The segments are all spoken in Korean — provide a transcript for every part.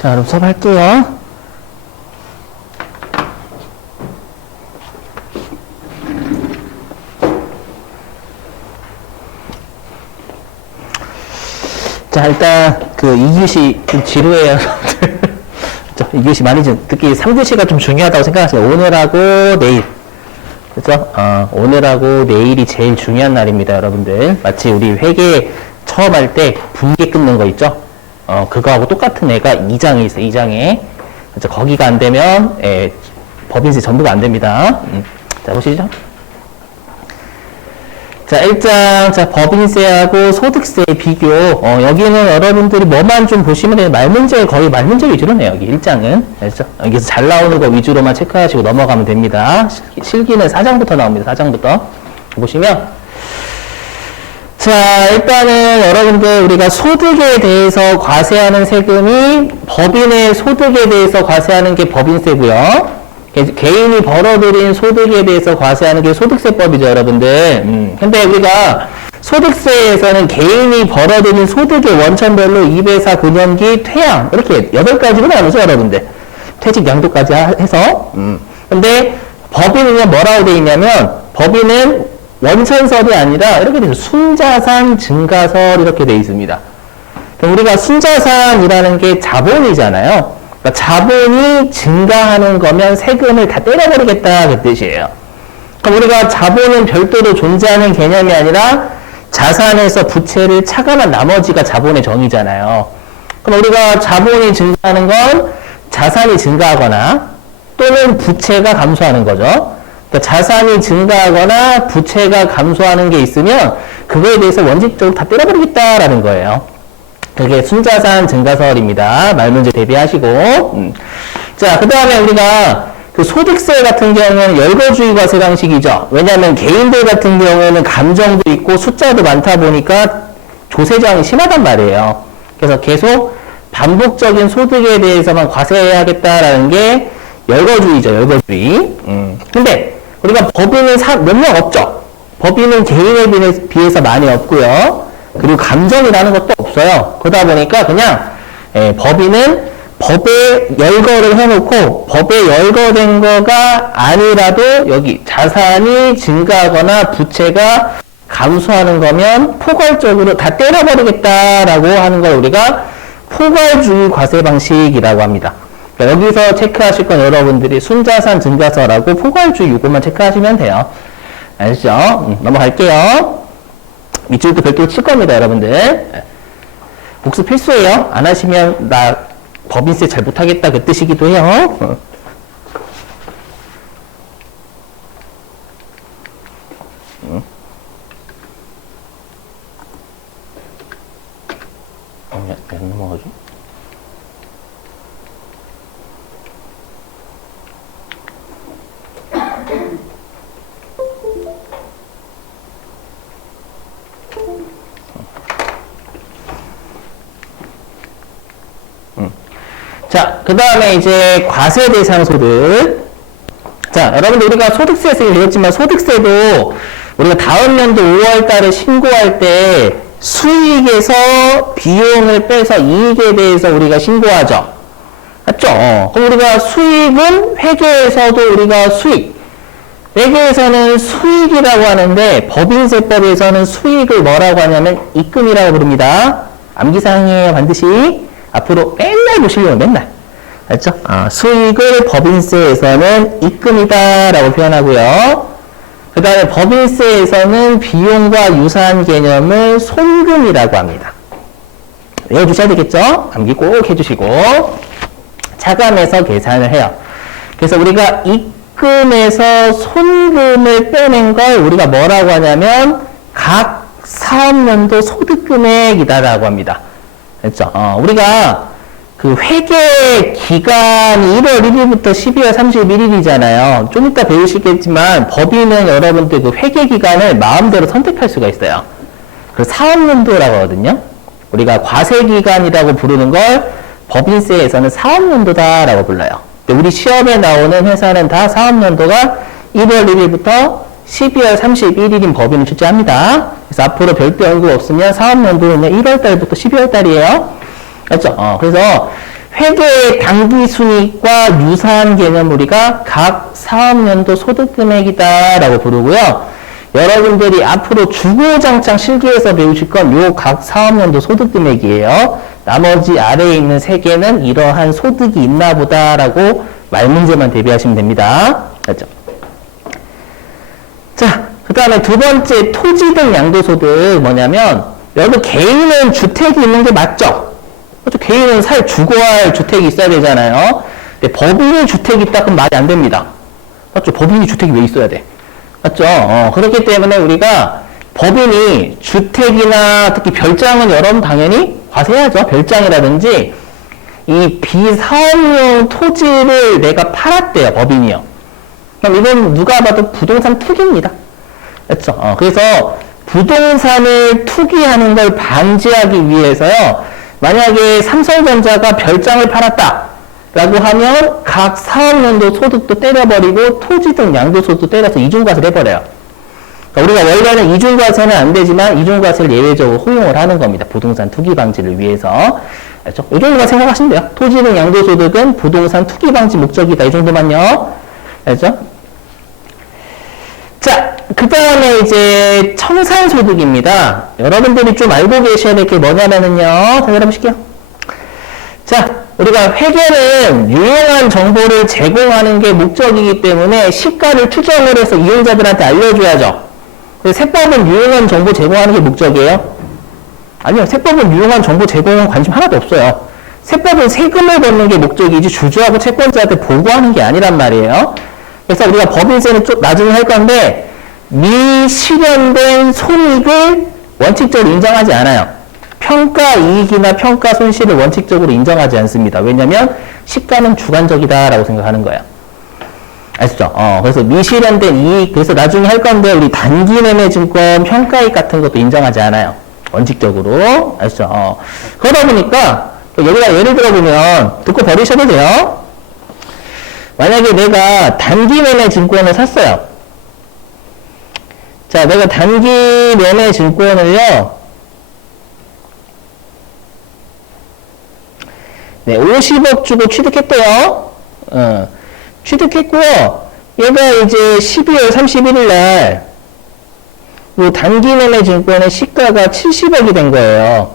자, 그럼 수업할게요. 자, 일단 그 2교시 좀 지루해요. 2교시 많이 특히 3교시가 좀 중요하다고 생각하세요. 오늘하고 내일. 그죠? 오늘하고 내일이 제일 중요한 날입니다, 여러분들. 마치 우리 회계 처음 할 때 분계 끊는 거 있죠? 그거하고 똑같은 애가 2장에 있어요, 2장에. 그죠? 거기가 안 되면, 법인세 전부가 안 됩니다. 자, 보시죠. 자, 1장, 자, 법인세하고 소득세의 비교. 여기는 여러분들이 뭐만 좀 보시면 돼요. 말문제, 거의 말문제 위주로네요, 여기 1장은. 알죠? 여기서 잘 나오는 거 위주로만 체크하시고 넘어가면 됩니다. 실기는 4장부터 나옵니다, 4장부터. 보시면. 자, 일단은 여러분들 우리가 소득에 대해서 과세하는 세금이 법인의 소득에 대해서 과세하는 게 법인세고요. 개인이 벌어들인 소득에 대해서 과세하는 게 소득세법이죠, 여러분들. 근데 우리가 소득세에서는 개인이 벌어들인 소득의 원천별로 2배사, 근연기, 퇴양 이렇게 8가지로 나누죠, 여러분들. 퇴직, 양도까지 해서. 근데 법인은 뭐라고 되어 있냐면 법인은 원천설이 아니라 이렇게 되어 있어요. 순자산, 증가설 이렇게 되어 있습니다. 그럼 우리가 순자산이라는 게 자본이잖아요. 그러니까 자본이 증가하는 거면 세금을 다 때려버리겠다 그 뜻이에요. 그럼 우리가 자본은 별도로 존재하는 개념이 아니라 자산에서 부채를 차감한 나머지가 자본의 정의잖아요. 그럼 우리가 자본이 증가하는 건 자산이 증가하거나 또는 부채가 감소하는 거죠. 그러니까 자산이 증가하거나 부채가 감소하는 게 있으면 그거에 대해서 원칙적으로 다 때려버리겠다라는 거예요. 그게 순자산 증가설입니다. 말문제 대비하시고. 자, 그 다음에 우리가 그 소득세 같은 경우는 열거주의 과세 방식이죠. 왜냐하면 개인들 같은 경우에는 감정도 있고 숫자도 많다 보니까 조세저항이 심하단 말이에요. 그래서 계속 반복적인 소득에 대해서만 과세해야겠다라는 게 열거주의죠, 열거주의. 근데 우리가 법인은 몇 명 없죠. 법인은 개인에 비해서 많이 없고요. 그리고 감정이라는 것도 없어요. 그러다 보니까 그냥 법인은 법에 열거를 해놓고 법에 열거된 거가 아니라도 여기 자산이 증가하거나 부채가 감소하는 거면 포괄적으로 다 때려버리겠다라고 하는 걸 우리가 포괄주의 과세 방식이라고 합니다. 그러니까 여기서 체크하실 건 여러분들이 순자산 증가설하고 포괄주의 이것만 체크하시면 돼요. 아시죠? 넘어갈게요. 밑줄도 별도로 칠 겁니다, 여러분들. 복습 필수예요. 안 하시면 나 법인세 잘 못하겠다 그 뜻이기도 해요. 왜 안 넘어가죠? 자, 그 다음에 이제 과세 대상 소득. 자, 여러분들 우리가 소득세에서 배웠지만 소득세도 우리가 다음 연도 5월 달에 신고할 때 수익에서 비용을 빼서 이익에 대해서 우리가 신고하죠. 맞죠? 그럼 우리가 수익은 회계에서도 우리가 수익. 회계에서는 수익이라고 하는데 법인세법에서는 수익을 뭐라고 하냐면 입금이라고 부릅니다. 암기사항이에요, 반드시. 앞으로 맨날 보시려면 맨날. 알죠? 수익을 법인세에서는 입금이다라고 표현하고요. 그 다음에 법인세에서는 비용과 유사한 개념을 손금이라고 합니다. 외워주셔야 되겠죠? 암기 꼭 해주시고. 차감해서 계산을 해요. 그래서 우리가 입금에서 손금을 빼낸 걸 우리가 뭐라고 하냐면 각 사업연도 소득금액이다라고 합니다. 됐죠? 우리가 그 회계 기간이 1월 1일부터 12월 31일이잖아요. 좀 이따 배우시겠지만 법인은 여러분들 그 회계 기간을 마음대로 선택할 수가 있어요. 그 사업연도라고 하거든요. 우리가 과세 기간이라고 부르는 걸 법인세에서는 사업연도다라고 불러요. 근데 우리 시험에 나오는 회사는 다 사업연도가 1월 1일부터 12월 31일인 법인을 출제합니다. 그래서 앞으로 별도 연구 없으면 사업연도는 1월 달부터 12월 달이에요. 맞죠? 그래서 회계의 당기순이익과 유사한 개념 우리가 각 사업연도 소득금액이다라고 부르고요. 여러분들이 앞으로 주거장창 실기에서 배우실 건 요 각 사업연도 소득금액이에요. 나머지 아래에 있는 세 개는 이러한 소득이 있나 보다라고 말문제만 대비하시면 됩니다. 알죠? 자, 그 다음에 두 번째 토지 등 양도소득 뭐냐면 여러분 개인은 주택이 있는 게 맞죠? 그렇죠? 개인은 주거할 주택이 있어야 되잖아요. 근데 법인이 주택이 있다 그럼 말이 안 됩니다. 맞죠? 법인이 주택이 왜 있어야 돼? 맞죠? 그렇기 때문에 우리가 법인이 주택이나 특히 별장은 여러분 당연히 과세해야죠. 별장이라든지 이 비사업용 토지를 내가 팔았대요. 법인이요. 그럼 이건 누가 봐도 부동산 투기입니다. 그렇죠? 그래서 부동산을 투기하는 걸 방지하기 위해서요. 만약에 삼성전자가 별장을 팔았다. 라고 하면 각 사업연도 소득도 때려버리고 토지 등 양도소득도 때려서 이중과세를 해버려요. 그러니까 우리가 원래는 이중과세는 안 되지만 이중과세를 예외적으로 허용을 하는 겁니다. 부동산 투기 방지를 위해서. 그렇죠? 이 정도만 생각하시면 돼요. 토지 등 양도소득은 부동산 투기 방지 목적이다. 이 정도만요. 알죠? 자, 그 다음에 이제 청산소득입니다. 여러분들이 좀 알고 계셔야 될 게 뭐냐면은요. 자, 열어보실게요. 자, 우리가 회계는 유용한 정보를 제공하는 게 목적이기 때문에 시가를 추정을 해서 이용자들한테 알려줘야죠. 그래서 세법은 유용한 정보 제공하는 게 목적이에요? 아니요. 세법은 유용한 정보 제공은 관심 하나도 없어요. 세법은 세금을 걷는 게 목적이지 주주하고 채권자한테 보고하는 게 아니란 말이에요. 그래서 우리가 법인세는 좀 나중에 할 건데 미실현된 손익을 원칙적으로 인정하지 않아요. 평가 이익이나 평가 손실을 원칙적으로 인정하지 않습니다. 왜냐면 시가는 주관적이다라고 생각하는 거예요. 아시죠? 그래서 미실현된 이익, 그래서 나중에 할 건데 우리 단기매매증권 평가이익 같은 것도 인정하지 않아요. 원칙적으로. 아시죠? 그러다 보니까 여기가 예를 들어보면 듣고 버리셔도 돼요. 만약에 내가 단기매매증권을 샀어요. 자, 내가 단기매매증권을요. 네, 50억 주고 취득했대요. 취득했고요. 얘가 이제 12월 31일 날, 이 단기매매 증권의 시가가 70억이 된 거예요.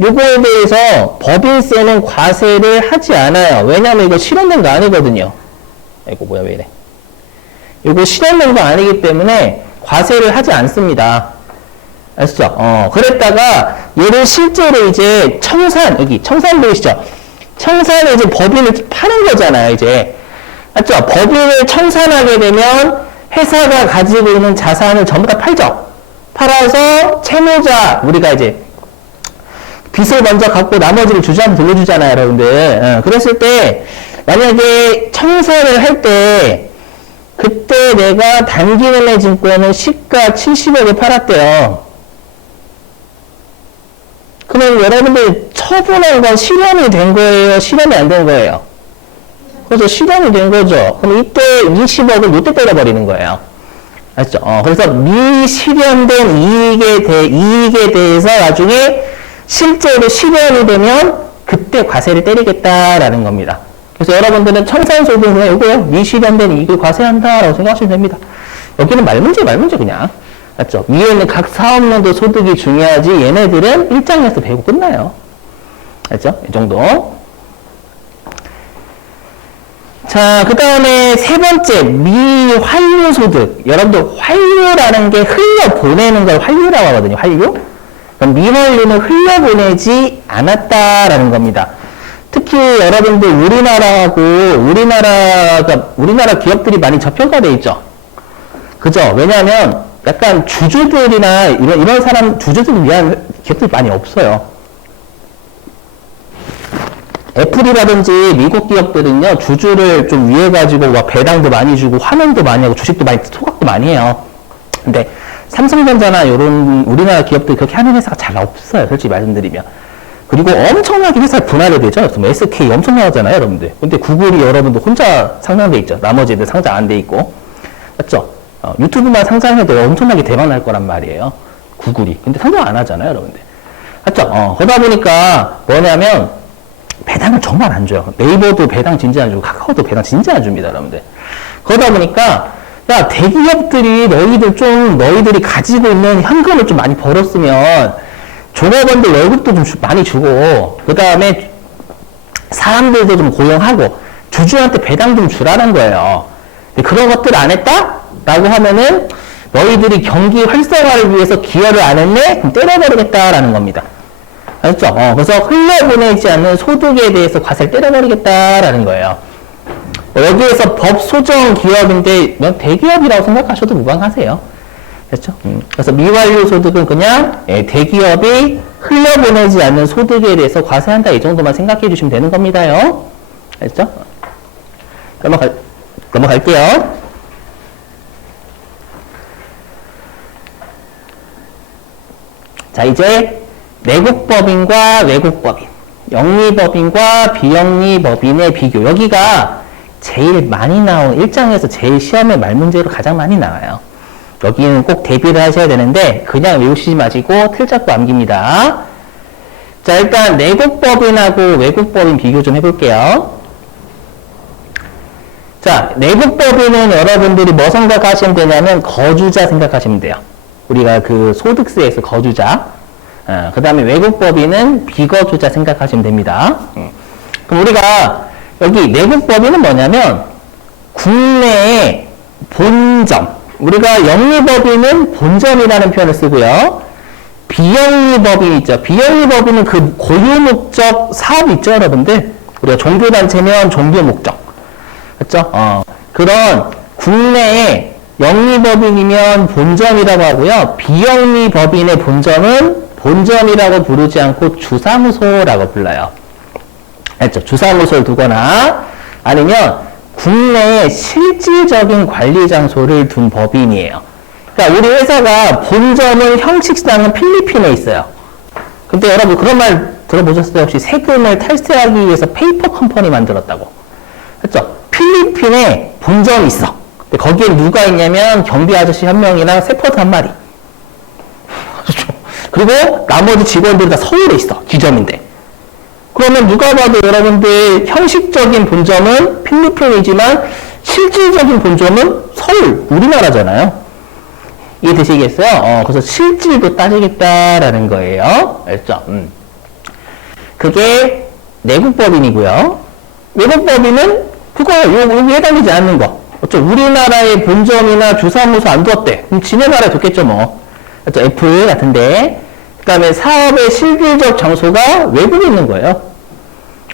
요거에 대해서 법인세는 과세를 하지 않아요. 왜냐면 이거 실현된 거 아니거든요. 이거 뭐야, 왜 이래. 이거 실현된 거 아니기 때문에 과세를 하지 않습니다. 아시죠? 그랬다가 얘를 실제로 이제 여기 청산 보이시죠? 청산을 이제 법인을 파는 거잖아요, 이제. 맞죠? 법인을 청산하게 되면 회사가 가지고 있는 자산을 전부 다 팔죠? 팔아서 채무자, 우리가 이제 빚을 먼저 갖고 나머지를 주주한테 돌려주잖아요, 여러분들. 그랬을 때, 만약에 청산을 할 때, 그때 내가 단기매매 증권을 시가 70억에 팔았대요. 그러면 여러분들 처분한 건 실현이 된 거예요? 실현이 안 된 거예요? 그래서 실현이 된 거죠. 그럼 이때 20억을 이때 때려버리는 거예요. 아시죠? 그래서 미실현된 이익에 대해서 나중에 실제로 실현이 되면 그때 과세를 때리겠다라는 겁니다. 그래서 여러분들은 청산소득은 그냥 이거요. 미실현된 이익을 과세한다라고 생각하시면 됩니다. 여기는 말문제 그냥. 맞죠? 위에 있는 각 사업연도 소득이 중요하지 얘네들은 1장에서 배우고 끝나요. 알죠? 이 정도. 자, 그 다음에 세 번째 미환류소득. 여러분들 환류라는 게 흘려보내는 걸 환류라고 하거든요. 환류. 그럼 미환류는 흘려보내지 않았다라는 겁니다. 특히 여러분들 우리나라 기업들이 많이 저평가되어 있죠. 그죠? 왜냐하면 약간 주주들이나 이런 주주들을 위한 기업들이 많이 없어요. 애플이라든지 미국 기업들은요, 주주를 좀 위해 가지고 막 배당도 많이 주고, 환원도 많이 하고, 주식도 많이, 소각도 많이 해요. 근데 삼성전자나 이런 우리나라 기업들 그렇게 하는 회사가 잘 없어요. 솔직히 말씀드리면. 그리고 엄청나게 회사를 분할이 되죠. SK 엄청 나오잖아요, 여러분들. 근데 구글이 여러분들 혼자 상장돼 있죠. 나머지 애들 상장 안 돼 있고. 맞죠? 유튜브만 상장해도 엄청나게 대박 날 거란 말이에요. 구글이. 근데 상장 안 하잖아요, 여러분들. 맞죠? 그러다 보니까 뭐냐면 배당을 정말 안 줘요. 네이버도 배당 진짜 안 주고 카카오도 배당 진짜 안 줍니다, 여러분들. 그러다 보니까 야, 대기업들이 너희들이 가지고 있는 현금을 좀 많이 벌었으면 종업원들 월급도 좀 많이 주고 그 다음에 사람들도 좀 고용하고 주주한테 배당 좀 주라는 거예요. 그런 것들 안 했다? 라고 하면은 너희들이 경기 활성화를 위해서 기여를 안 했네? 그럼 때려버리겠다라는 겁니다. 알았죠? 그래서 흘려보내지 않는 소득에 대해서 과세를 때려버리겠다라는 거예요. 여기에서 법 소정 기업인데 대기업이라고 생각하셔도 무방하세요. 그렇죠? 그래서 미완료 소득은 그냥 대기업이 흘려보내지 않는 소득에 대해서 과세한다 이 정도만 생각해 주시면 되는 겁니다요. 알겠죠? 넘어갈게요. 자, 이제 내국법인과 외국법인, 영리법인과 비영리법인의 비교. 여기가 제일 많이 나온 1장에서 제일 시험에 말문제로 가장 많이 나와요. 여기는 꼭 대비를 하셔야 되는데 그냥 외우시지 마시고 틀 잡고 암깁니다. 자, 일단 내국법인하고 외국법인 비교 좀 해볼게요. 자, 내국법인은 여러분들이 뭐 생각하시면 되냐면 거주자 생각하시면 돼요. 우리가 그 소득세에서 거주자. 그 다음에 외국법인은 비거주자 생각하시면 됩니다. 그럼 우리가 여기 내국법인은 뭐냐면 국내의 본점. 우리가 영리법인은 본점이라는 표현을 쓰고요. 비영리법인 있죠. 비영리법인은 그 고유목적 사업 있죠, 여러분들. 우리가 종교단체면 종교목적. 그렇죠? 그런 국내의 영리법인이면 본점이라고 하고요. 비영리법인의 본점은 본점이라고 부르지 않고 주사무소라고 불러요. 알죠? 주사무소를 두거나 아니면 국내에 실질적인 관리 장소를 둔 법인이에요. 그러니까 우리 회사가 본점은 형식상은 필리핀에 있어요. 근데 여러분 그런 말 들어보셨어요? 혹시 세금을 탈세하기 위해서 페이퍼 컴퍼니 만들었다고. 그렇죠? 필리핀에 본점이 있어. 근데 거기에 누가 있냐면 경비 아저씨 한 명이랑 세포드 한 마리. 그렇죠? 그리고 나머지 직원들이 다 서울에 있어. 지점인데. 그러면 누가 봐도 여러분들 형식적인 본점은 필리핀이지만 실질적인 본점은 서울, 우리나라잖아요. 이해되시겠어요? 그래서 실질도 따지겠다라는 거예요. 알죠? 그게 내국법인이고요. 외국법인은 여기 해당되지 않는 거. 우리나라의 본점이나 주사무소 안 두었대. 그럼 지네 나라에 뒀겠죠, 뭐. 그렇죠? 애플 같은데. 그 다음에 사업의 실질적 장소가 외국에 있는 거예요.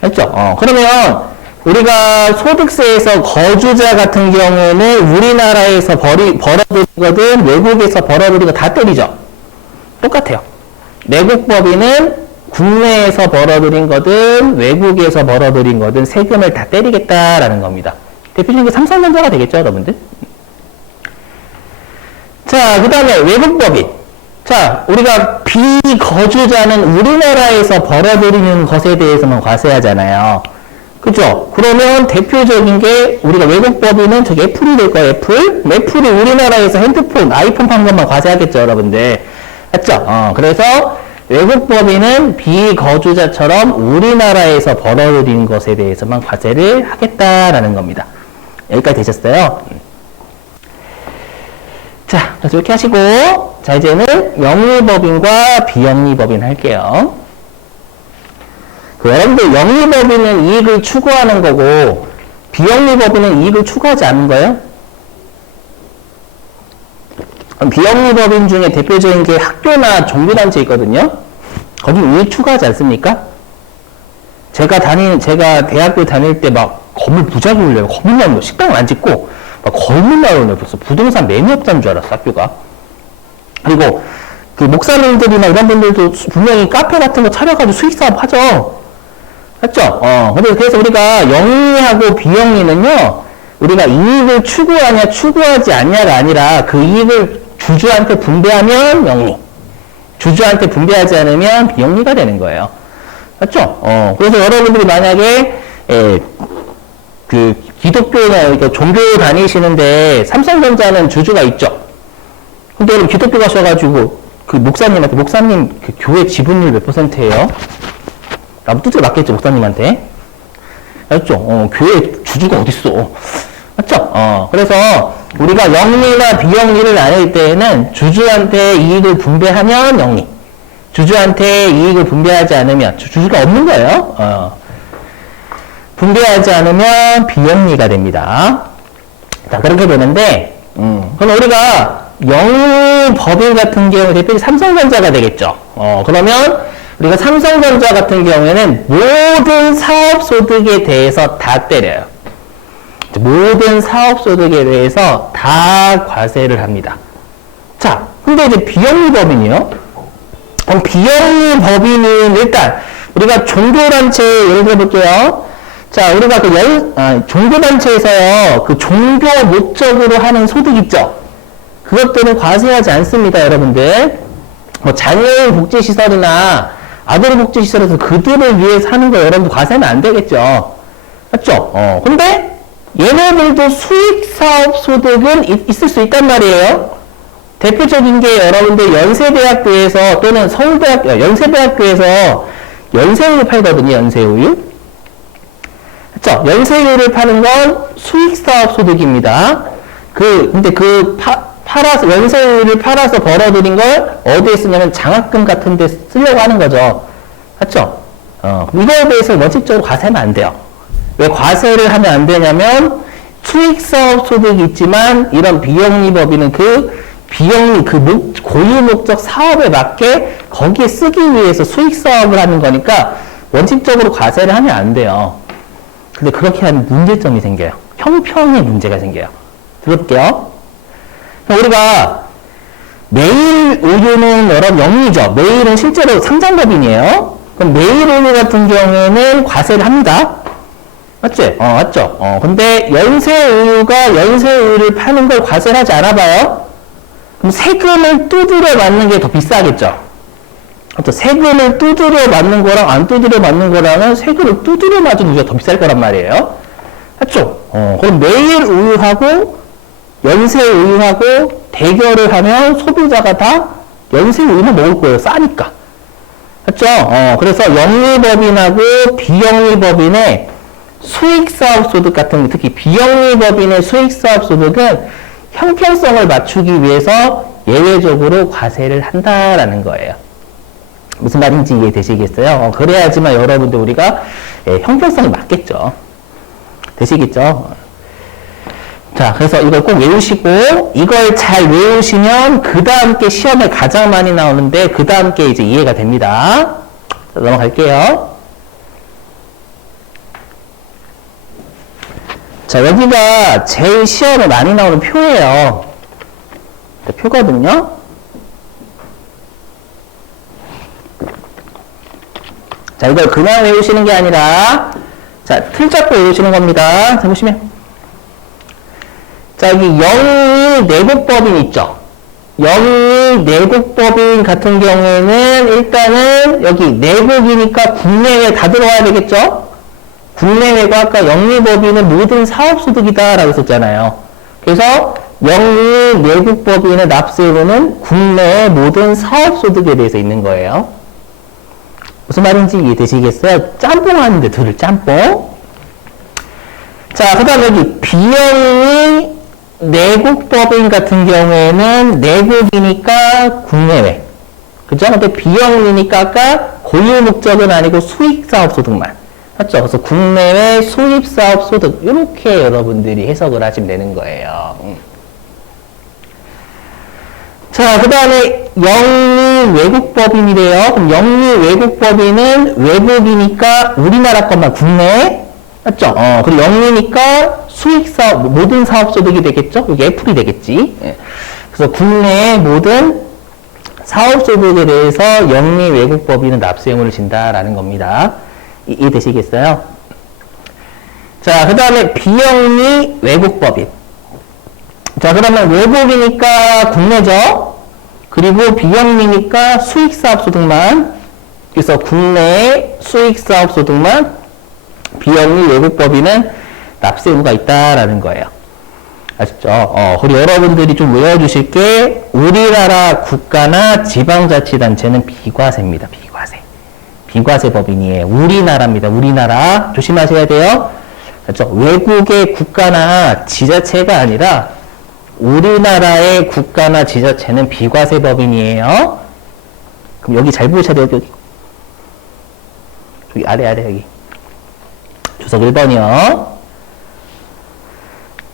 알죠? 그러면 우리가 소득세에서 거주자 같은 경우는 우리나라에서 벌어들인 거든 외국에서 벌어들인 거 다 때리죠. 똑같아요. 내국법인은 국내에서 벌어들인 거든 외국에서 벌어들인 거든 세금을 다 때리겠다라는 겁니다. 대표적인 게 삼성전자가 되겠죠, 여러분들? 자, 그 다음에 외국법인. 자, 우리가 비거주자는 우리나라에서 벌어들이는 것에 대해서만 과세하잖아요. 그죠? 그러면 대표적인 게 우리가 외국법인은 저기 애플이 될 거예요, 애플. 애플이 우리나라에서 핸드폰, 아이폰 판 것만 과세하겠죠, 여러분들. 맞죠? 그래서 외국법인은 비거주자처럼 우리나라에서 벌어들인 것에 대해서만 과세를 하겠다라는 겁니다. 여기까지 되셨어요? 자, 그래서 이렇게 하시고, 자, 이제는 영리법인과 비영리법인 할게요. 여러분들, 영리법인은 이익을 추구하는 거고, 비영리법인은 이익을 추구하지 않는 거예요? 비영리법인 중에 대표적인 게 학교나 종교단체 있거든요? 거기 이익 추구하지 않습니까? 제가 대학교 다닐 때 막 건물 부자기 올려요. 건물만 식당을 안 짓고, 막 건물만 올려요. 벌써 부동산 매니업자인 줄 알았어, 학교가. 그리고 그 목사님들이나 이런 분들도 분명히 카페 같은 거 차려가지고 수익사업 하죠. 맞죠? 그래서 우리가 영리하고 비영리는요, 우리가 이익을 추구하냐, 추구하지 않냐가 아니라 그 이익을 주주한테 분배하면 영리, 주주한테 분배하지 않으면 비영리가 되는 거예요. 맞죠? 그래서 여러분들이 만약에, 그 기독교나 그러니까 종교 다니시는데 삼성전자는 주주가 있죠. 근데 여러분 기독교 가셔가지고 그 목사님한테, 목사님 그 교회 지분율 몇 %예요? 라고 두드려 맞겠죠, 목사님한테. 알죠? 교회 주주가 어딨어. 맞죠? 그래서 우리가 영리나 비영리를 나눌 때에는 주주한테 이익을 분배하면 영리, 주주한테 이익을 분배하지 않으면, 주주가 없는 거예요. 분배하지 않으면 비영리가 됩니다. 자, 그렇게 되는데, 그럼 우리가 영리법인 같은 경우 대표적인 삼성전자가 되겠죠. 그러면 우리가 삼성전자 같은 경우에는 모든 사업소득에 대해서 다 때려요. 모든 사업소득에 대해서 다 과세를 합니다. 자, 근데 이제 비영리법인이요? 그럼 비영리법인은 일단 우리가 종교단체 예를 들어 볼게요. 자, 우리가 종교단체에서요, 그 종교 목적으로 하는 소득 있죠? 그것들은 과세하지 않습니다, 여러분들. 뭐, 장애인 복지시설이나 아동 복지시설에서 그들을 위해서 하는 거 여러분들 과세하면 안 되겠죠? 맞죠? 근데, 얘네들도 수익사업 소득은 있을 수 있단 말이에요. 대표적인 게 여러분들 연세대학교에서 또는 연세대학교에서 연세우유 팔거든요, 연세우유. 그쵸? 연세우유를 파는 건 수익사업 소득입니다. 근데 연세우유를 팔아서 벌어들인 걸 어디에 쓰냐면 장학금 같은 데 쓰려고 하는 거죠. 맞죠? 이거에 대해서 원칙적으로 과세하면 안 돼요. 왜 과세를 하면 안 되냐면 수익사업 소득이 있지만 이런 비영리법인은 고유 목적 사업에 맞게 거기에 쓰기 위해서 수익사업을 하는 거니까 원칙적으로 과세를 하면 안 돼요. 근데 그렇게 하면 문제점이 생겨요. 형평의 문제가 생겨요. 들어볼게요. 우리가 매일 우유는 여러분 영리죠. 매일은 실제로 상장법인이에요. 그럼 매일 우유 같은 경우에는 과세를 합니다. 맞지? 맞죠? 근데 연세우유가 연세우유를 파는 걸 과세를 하지 않아 봐요? 그럼 세금을 두드려 맞는 게 더 비싸겠죠? 그렇죠? 세금을 두드려 맞는 거랑 안 두드려 맞는 거랑은 세금을 두드려 맞은 우유가 더 비쌀 거란 말이에요. 맞죠? 그럼 매일 우유하고 연세우유하고 대결을 하면 소비자가 다 연세우유만 먹을 거예요. 싸니까. 맞죠? 그래서 영리법인하고 비영리법인의 수익사업소득 같은, 특히 비영리법인의 수익사업소득은 형평성을 맞추기 위해서 예외적으로 과세를 한다라는 거예요. 무슨 말인지 이해되시겠어요? 그래야지만 여러분들 우리가 형평성이 맞겠죠. 되시겠죠? 자, 그래서 이걸 꼭 외우시고, 이걸 잘 외우시면 그 다음 게 시험에 가장 많이 나오는데 그 다음 게 이제 이해가 됩니다. 자, 넘어갈게요. 자, 여기가 제일 시험에 많이 나오는 표예요. 표거든요. 자, 이걸 그냥 외우시는 게 아니라, 자, 틀 잡고 외우시는 겁니다. 자, 보시면. 자, 여기 영리내국법인 있죠? 영리내국법인 같은 경우에는 일단은 여기 내국이니까 국내외 다 들어와야 되겠죠? 국내외가 아까 영리법인은 모든 사업소득이다 라고 했었잖아요. 그래서 영리내국법인의 납세율은 국내의 모든 사업소득에 대해서 있는 거예요. 무슨 말인지 이해되시겠어요? 짬뽕 하는데 들을 짬뽕. 자, 그 다음 여기 비영리 내국법인 같은 경우에는 내국이니까 국내외. 그죠? 근데 비영리니까 아까 고유 목적은 아니고 수익사업소득만. 맞죠? 그래서 국내외 수입사업소득. 이렇게 여러분들이 해석을 하시면 되는 거예요. 자, 그 다음에 영리외국법인이래요. 그럼 영리외국법인은 외국이니까 우리나라 것만 국내. 맞죠? 그리고 영리니까 수익사업, 모든 사업소득이 되겠죠? 여기 애플이 되겠지. 그래서 국내의 모든 사업소득에 대해서 영리외국법인은 납세의무를 진다라는 겁니다. 이해되시겠어요? 자, 그 다음에 비영리외국법인. 자, 그러면 외국이니까 국내죠? 그리고 비영리니까 수익사업소득만. 그래서 국내의 수익사업소득만 비영리 외국법인은 납세의무가 있다라는 거예요. 아시죠? 그리고 여러분들이 좀 외워주실 게 우리나라 국가나 지방자치단체는 비과세입니다. 비과세. 비과세 법인이에요. 우리나라입니다. 우리나라. 조심하셔야 돼요. 그렇죠? 외국의 국가나 지자체가 아니라 우리나라의 국가나 지자체는 비과세 법인이에요. 그럼 여기 잘 보셔야 돼요. 여기 아래 여기. 주석 1번이요.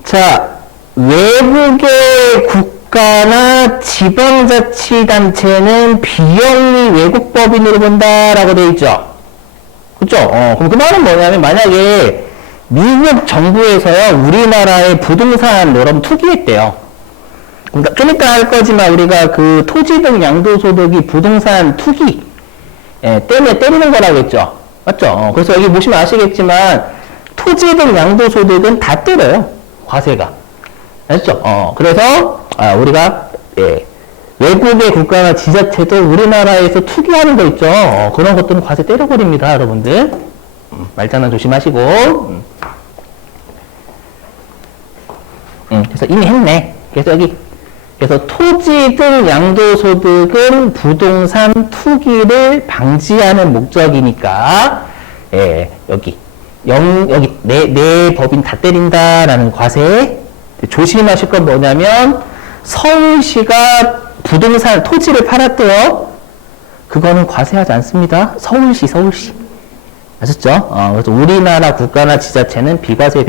자, 외국의 국가나 지방자치단체는 비영리 외국법인으로 본다라고 되어 있죠. 그렇죠? 그럼 그 말은 뭐냐면 만약에 미국 정부에서요 우리나라의 부동산 여러분 투기했대요. 그러니까 좀 이따 할 거지만 우리가 그 토지 등 양도소득이 부동산 투기 때문에 때리는 거라고 했죠. 맞죠? 그래서 여기 보시면 아시겠지만 토지 등 양도소득은 다 때려요. 과세가. 아시죠? 그래서 우리가 외국의 국가나 지자체도 우리나라에서 투기하는 거 있죠. 그런 것들은 과세 때려버립니다, 여러분들. 말장난 조심하시고. 그래서 이미 했네. 그래서 여기 그래서 토지 등 양도소득은 부동산 투기를 방지하는 목적이니까 여기 내 법인 다 때린다라는 과세. 조심하실 건 뭐냐면 서울시가 부동산 토지를 팔았대요. 그거는 과세하지 않습니다. 서울시. 아셨죠? 그래서 우리나라 국가나 지자체는 비과세.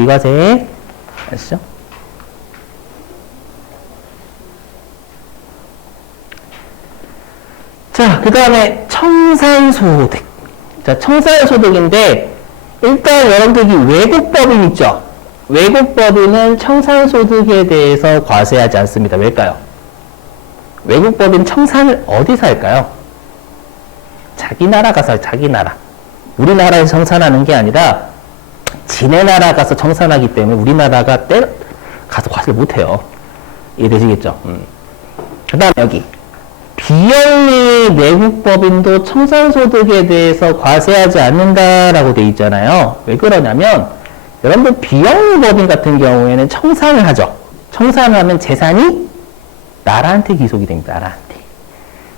아시죠? 자, 그 다음에 청산소득. 자, 청산소득인데 일단 여러분들 여기 외국법인 있죠? 외국법인은 청산소득에 대해서 과세하지 않습니다. 왜일까요? 외국법인 청산을 어디서 할까요? 자기 나라 가서 자기 나라. 우리나라에서 청산하는 게 아니라 지네 나라 가서 청산하기 때문에 우리나라가 가서 과세를 못해요. 이해되시겠죠? 그 다음에 여기 비영리 내국법인도 청산소득에 대해서 과세하지 않는다라고 돼 있잖아요. 왜 그러냐면 여러분들 비영리 법인 같은 경우에는 청산을 하죠. 청산을 하면 재산이 나라한테 귀속이 됩니다. 나라한테.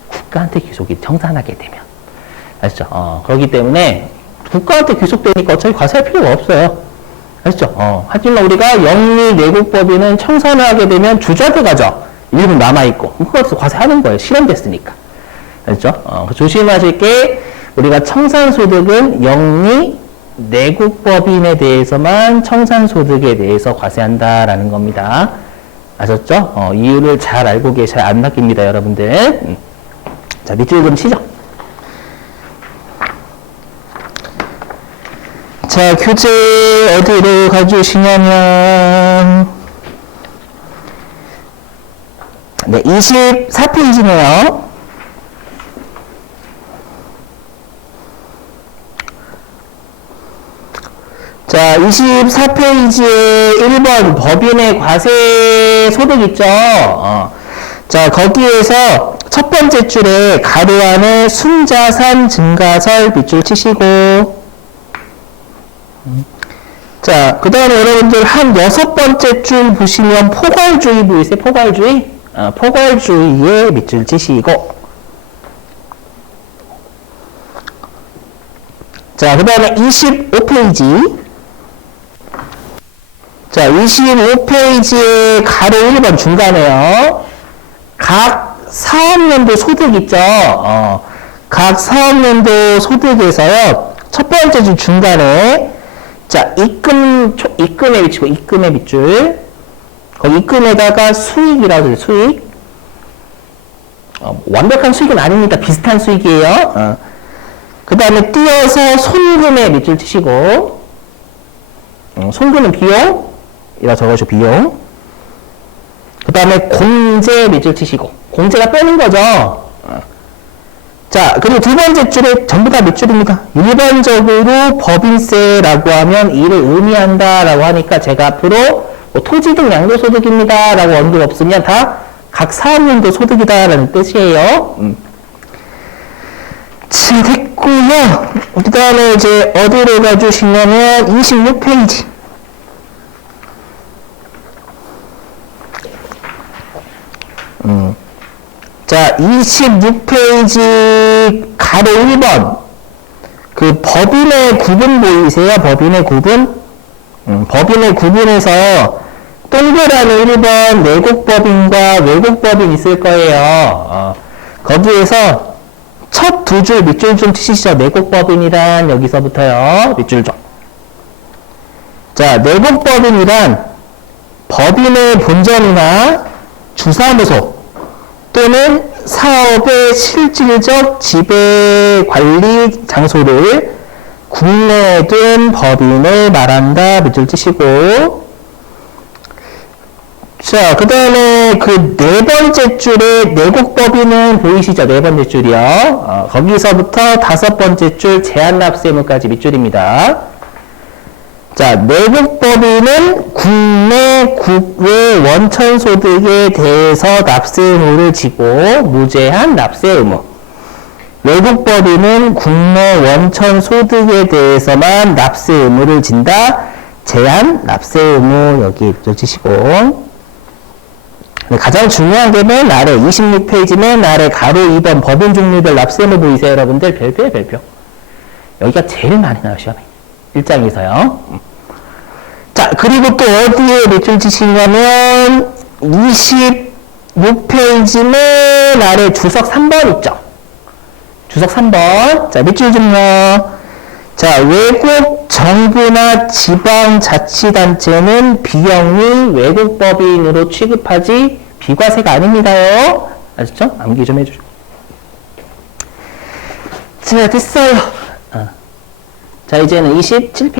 국가한테 귀속이 청산하게 되면. 아시죠? 그렇기 때문에 국가한테 귀속되니까 어차피 과세할 필요가 없어요. 아시죠? 하지만 우리가 영리 내국법인은 청산을 하게 되면 주저도 가죠. 일부 남아있고. 그것도 과세하는 거예요. 실현됐으니까. 아시죠? 조심하실 게 우리가 청산소득은 영리 내국법인에 대해서만 청산소득에 대해서 과세한다라는 겁니다. 아셨죠? 이유를 잘 알고 계셔야 안 낚입니다, 여러분들. 자, 밑줄 좀 치죠. 자, 교재 어디로 가주시냐면, 네, 24페이지네요. 자, 24페이지에 1번 법인의 과세 소득 있죠? 자, 거기에서 첫 번째 줄에 가로 안에 순자산 증가설 밑줄 치시고, 자, 그 다음에 여러분들 한 6번째 줄 보시면 포괄주의 보이세요? 포괄주의? 포괄주의에 밑줄 치시고, 자, 그 다음에 25페이지. 자, 25페이지에 가로 1번 중간에요. 각 사업연도 소득 있죠? 각 사업연도 소득에서요. 첫 번째 줄 중간에 자, 입금에 비치고 입금의 밑줄. 거기 입금에다가 수익이라고 해요. 수익. 완벽한 수익은 아닙니다. 비슷한 수익이에요. 그 다음에 띄어서 손금에 밑줄 치시고, 손금은 비용. 이라 적어줘, 비용. 그 다음에 공제 밑줄 치시고, 공제가 빼는 거죠. 자, 그리고 두 번째 줄에 전부 다 밑줄입니다. 일반적으로 법인세라고 하면 이를 의미한다라고 하니까 제가 앞으로 뭐 토지 등 양도소득입니다 라고 언급 없으면 다 각 사업연도 소득이다라는 뜻이에요. 자, 됐고요. 그 다음에 이제 어디로 가주시냐면 26페이지. 자, 26페이지 가로 1번. 그 법인의 구분 보이세요? 법인의 구분? 법인의 구분에서 동그라미 1번 내국법인과 외국법인 있을 거예요. 거기에서 첫 두 줄 밑줄 좀 치시죠. 내국법인이란 여기서부터요. 밑줄 좀. 자, 내국법인이란 법인의 본점이나 주사무소 또는 사업의 실질적 지배 관리 장소를 국내에 둔 법인을 말한다. 밑줄 치시고. 자, 그 다음에 그 네 번째 줄에 내국법인은 보이시죠? 네 번째 줄이요. 거기서부터 다섯 번째 줄 제한납세의무까지 밑줄입니다. 자, 내국법인은 국내 국외 원천소득에 대해서 납세의무를 지고 무제한 납세의무. 외국법인은 국내 원천소득에 대해서만 납세의무를 진다. 제한 납세의무 여기 밑줄 치시고. 가장 중요한 게 맨 아래 26페이지 맨 아래 가로 2번 법인 종류별 납세의무 보이세요, 여러분들? 별표에 별표. 여기가 제일 많이 나와요, 시험에. 1장에서요. 자, 그리고 또 어디에 밑줄 치시냐면 26페이지 맨 아래 주석 3번 있죠? 주석 3번. 자, 밑줄 좀요. 자, 외국 정부나 지방자치단체는 비영리 외국법인으로 취급하지 비과세가 아닙니다요. 아셨죠? 암기 좀 해주죠. 자, 됐어요. 자, 이제는 27페이지.